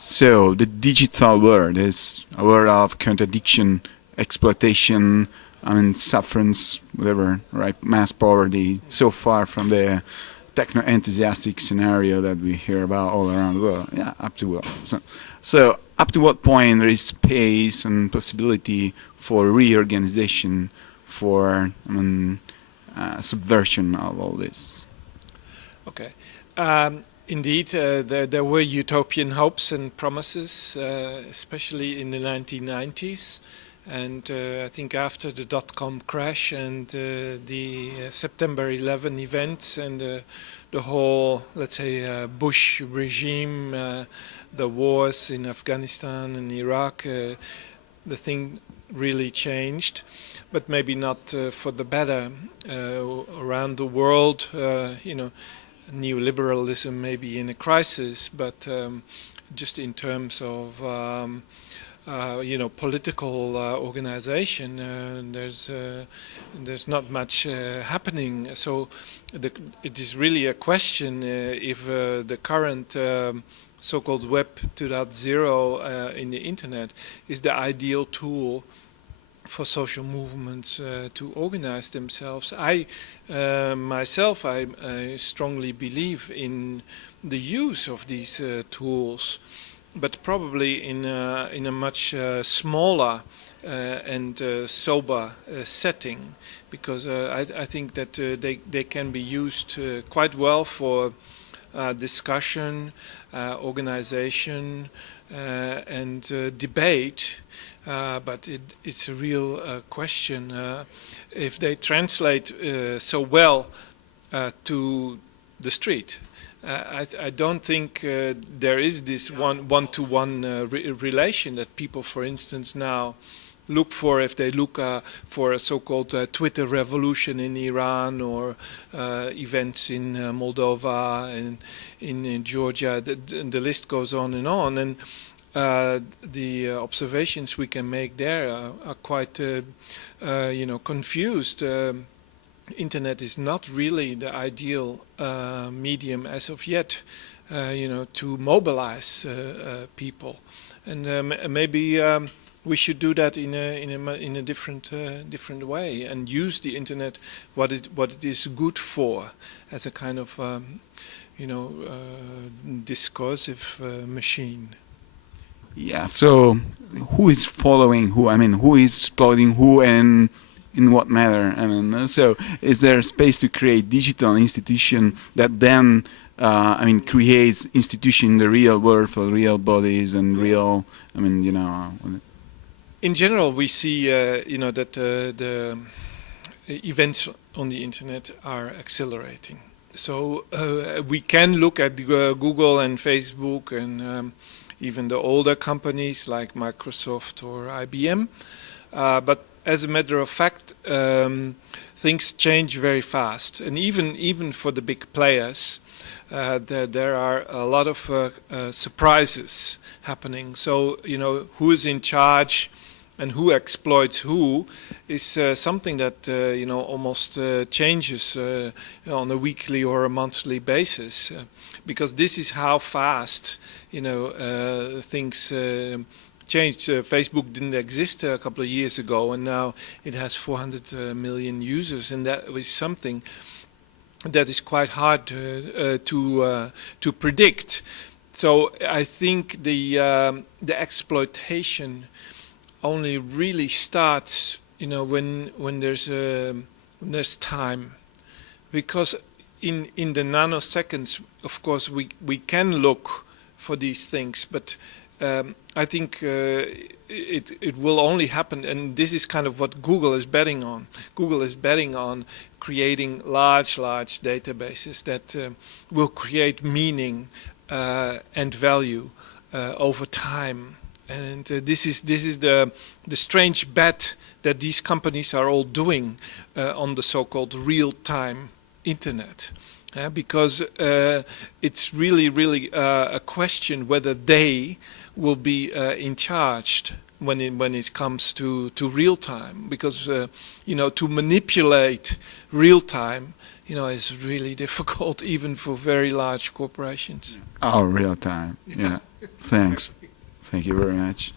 So the digital world is a world of contradiction, exploitation, I mean, sufferance, whatever, right? Mass poverty, so far from the techno-enthusiastic scenario that we hear about all around the world. Yeah, up to what? So up to what point there is space and possibility for reorganization, for subversion of all this? Okay. Indeed, there were utopian hopes and promises, especially in the 1990s. And I think after the dot-com crash and the September 11 events and the whole, let's say, Bush regime, the wars in Afghanistan and Iraq, the thing really changed, but maybe not for the better. Around the world, neoliberalism may be in a crisis, but just in terms of political organization, there's not much happening. So it is really a question if the current so-called Web 2.0 in the internet is the ideal tool for social movements to organize themselves. I strongly believe in the use of these tools, but probably in a much smaller and sober setting, because I think that they can be used quite well for discussion, organization, and debate. But it's a real question if they translate so well to the street. I don't think there is this one-to-one relation that people, for instance, now look for if they look for a so-called Twitter revolution in Iran or events in Moldova and in Georgia. The list goes on. And the observations we can make there are quite, confused. Internet is not really the ideal medium as of yet, to mobilize people, and maybe we should do that in a different way and use the internet what it is good for, as a kind of discursive machine. Yeah. So who is following who? I mean, who is exploiting who and in what manner? I mean, so is there space to create digital institution that then, creates institution in the real world for real bodies and real, In general, we see, that the events on the internet are accelerating. So we can look at Google and Facebook and even the older companies like Microsoft or IBM, but as a matter of fact, things change very fast, and even for the big players, there are a lot of surprises happening. So who is in charge and who exploits who is something that almost changes on a weekly or a monthly basis, because this is how fast things changed. Facebook didn't exist a couple of years ago, and now it has 400 million users, and that was something that is quite hard to predict. So I think the exploitation only really starts, when there's time, because in the nanoseconds, of course, we can look for these things, but I think it will only happen, and this is kind of what Google is betting on. Google is betting on creating large databases that will create meaning and value over time. And this is the strange bet that these companies are all doing on the so-called real-time internet. Because it's really a question whether they will be in charge when it comes to real time, because to manipulate real time is really difficult even for very large corporations. Oh, real time. Yeah. Thanks. Thank you very much.